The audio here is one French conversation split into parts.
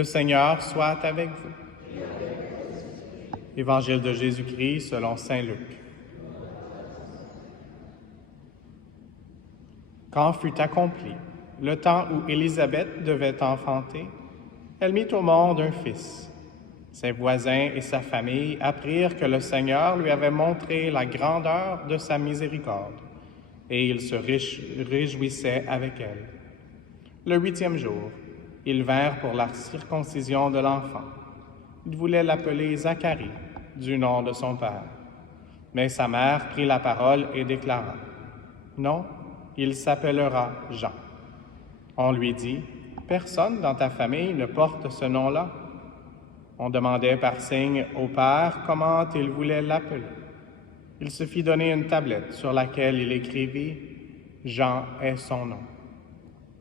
Le Seigneur soit avec vous. Évangile de Jésus-Christ selon saint Luc. Quand fut accompli le temps où Élisabeth devait enfanter, elle mit au monde un fils. Ses voisins et sa famille apprirent que le Seigneur lui avait montré la grandeur de sa miséricorde, et ils se réjouissaient avec elle. Le 8e jour, ils vinrent pour la circoncision de l'enfant. Ils voulaient l'appeler Zacharie, du nom de son père. Mais sa mère prit la parole et déclara: « Non, il s'appellera Jean. » On lui dit: « Personne dans ta famille ne porte ce nom-là. » On demandait par signe au père comment il voulait l'appeler. Il se fit donner une tablette sur laquelle il écrivit: « Jean est son nom. »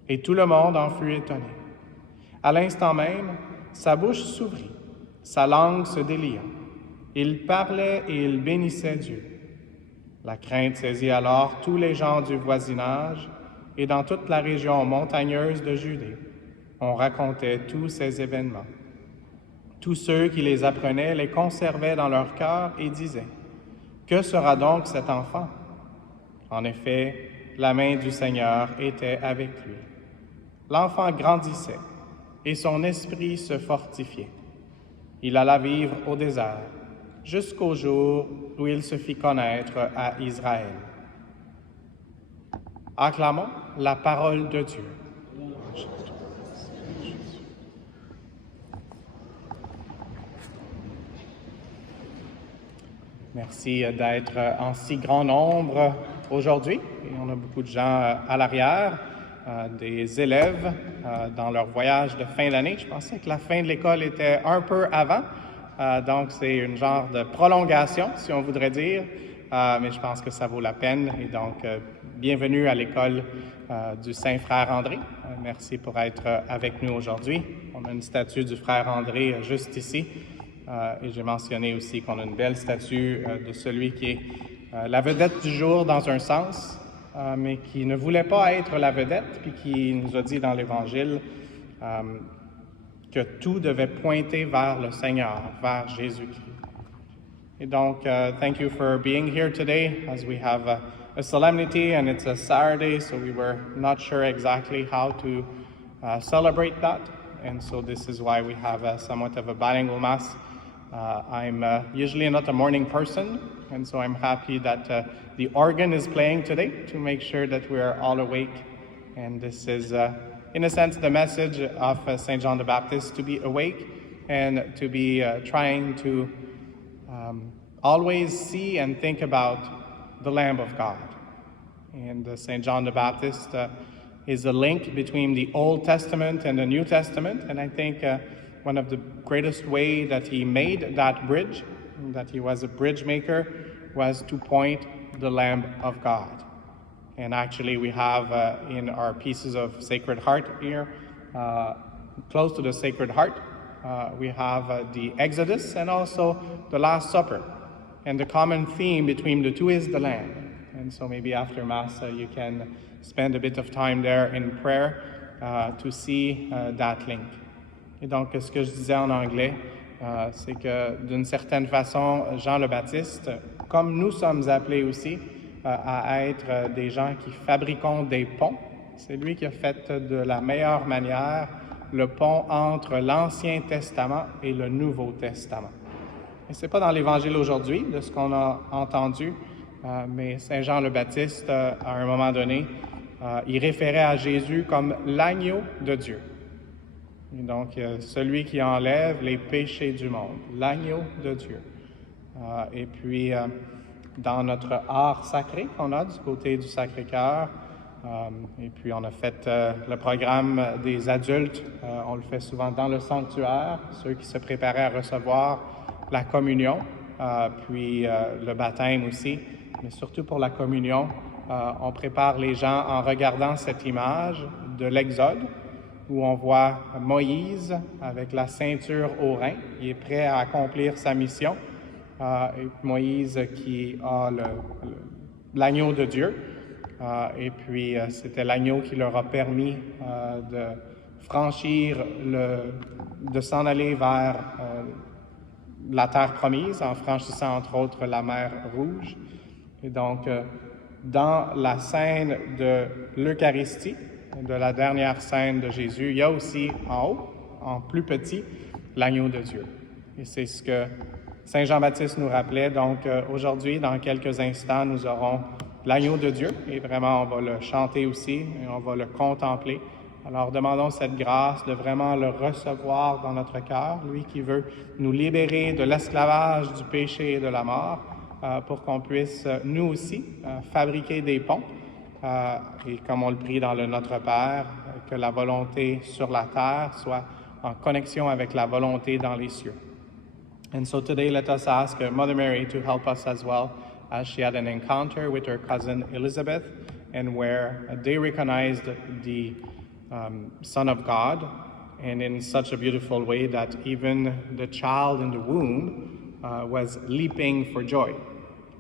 Et tout le monde en fut étonné. À l'instant même, sa bouche s'ouvrit, sa langue se délia. Il parlait et il bénissait Dieu. La crainte saisit alors tous les gens du voisinage, et dans toute la région montagneuse de Judée, on racontait tous ces événements. Tous ceux qui les apprenaient les conservaient dans leur cœur et disaient: « Que sera donc cet enfant? » En effet, la main du Seigneur était avec lui. L'enfant grandissait et son esprit se fortifiait. Il alla vivre au désert jusqu'au jour où il se fit connaître à Israël. Acclamons la parole de Dieu. Merci d'être en si grand nombre aujourd'hui. Et on a beaucoup de gens à l'arrière, des élèves dans leur voyage de fin d'année. Je pensais que la fin de l'école était un peu avant, donc c'est une genre de prolongation, si on voudrait dire, mais je pense que ça vaut la peine. Et donc, bienvenue à l'école du Saint-Frère André. Merci pour être avec nous aujourd'hui. On a une statue du Frère André juste ici. Et j'ai mentionné aussi qu'on a une belle statue de celui qui est la vedette du jour dans un sens, mais qui ne voulait pas être la vedette, puis qui nous a dit dans l'Évangile que tout devait pointer vers le Seigneur, vers Jésus-Christ. Et donc, thank you for being here today as we have a solemnity and it's a Saturday, so we were not sure exactly how to celebrate that. And so this is why we have somewhat of a bilingual Mass. I'm usually not a morning person, and so I'm happy that the organ is playing today to make sure that we are all awake. And this is, in a sense, the message of St. John the Baptist, to be awake and to be trying to always see and think about the Lamb of God. And St. John the Baptist is a link between the Old Testament and the New Testament, and I think one of the greatest way that he made that bridge, that he was a bridge maker, was to point the Lamb of God. And actually we have in our pieces of Sacred Heart here, close to the Sacred Heart, we have the Exodus and also the Last Supper. And the common theme between the two is the Lamb. And so maybe after Mass you can spend a bit of time there in prayer to see that link. Et donc, ce que je disais en anglais, c'est que d'une certaine façon, Jean le Baptiste, comme nous sommes appelés aussi à être des gens qui fabriquons des ponts, c'est lui qui a fait de la meilleure manière le pont entre l'Ancien Testament et le Nouveau Testament. Et ce n'est pas dans l'Évangile aujourd'hui, de ce qu'on a entendu, mais Saint Jean le Baptiste, à un moment donné, il référait à Jésus comme l'agneau de Dieu. Et donc, celui qui enlève les péchés du monde, l'agneau de Dieu. Et puis, dans notre art sacré qu'on a du côté du Sacré-Cœur, et puis on a fait le programme des adultes, on le fait souvent dans le sanctuaire, ceux qui se préparaient à recevoir la communion, puis le baptême aussi, mais surtout pour la communion, on prépare les gens en regardant cette image de l'Exode, où on voit Moïse avec la ceinture au rein, il est prêt à accomplir sa mission. Et Moïse qui a l'agneau de Dieu, et puis c'était l'agneau qui leur a permis de s'en aller vers la terre promise en franchissant entre autres la mer Rouge. Et donc, dans la scène de l'Eucharistie, de la dernière scène de Jésus, il y a aussi en haut, en plus petit, l'agneau de Dieu. Et c'est ce que Saint Jean-Baptiste nous rappelait. Donc, aujourd'hui, dans quelques instants, nous aurons l'agneau de Dieu et vraiment, on va le chanter aussi et on va le contempler. Alors, demandons cette grâce de vraiment le recevoir dans notre cœur, lui qui veut nous libérer de l'esclavage, du péché et de la mort, pour qu'on puisse, nous aussi, fabriquer des ponts. Et comme on le prie dans le Notre Père, que la volonté sur la terre soit en connexion avec la volonté dans les cieux. And so today let us ask Mother Mary to help us as well, as she had an encounter with her cousin Elizabeth, and where they recognized the Son of God, and in such a beautiful way that even the child in the womb was leaping for joy.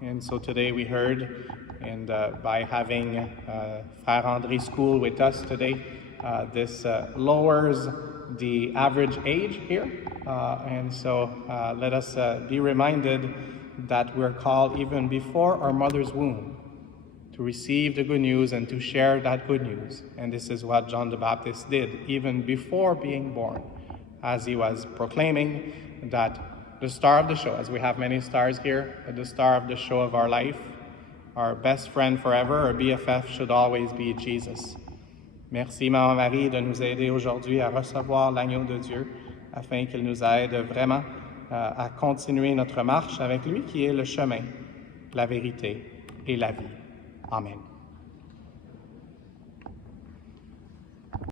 And so today we heard, and by having Frère André School with us today, this lowers the average age here. And so let us be reminded that we're called even before our mother's womb to receive the good news and to share that good news. And this is what John the Baptist did, even before being born, as he was proclaiming that the star of the show, as we have many stars here, the star of the show of our life, our best friend forever, our BFF, should always be Jesus. Merci, Maman Marie, de nous aider aujourd'hui à recevoir l'agneau de Dieu, afin qu'il nous aide vraiment à continuer notre marche avec lui, qui est le chemin, la vérité et la vie. Amen.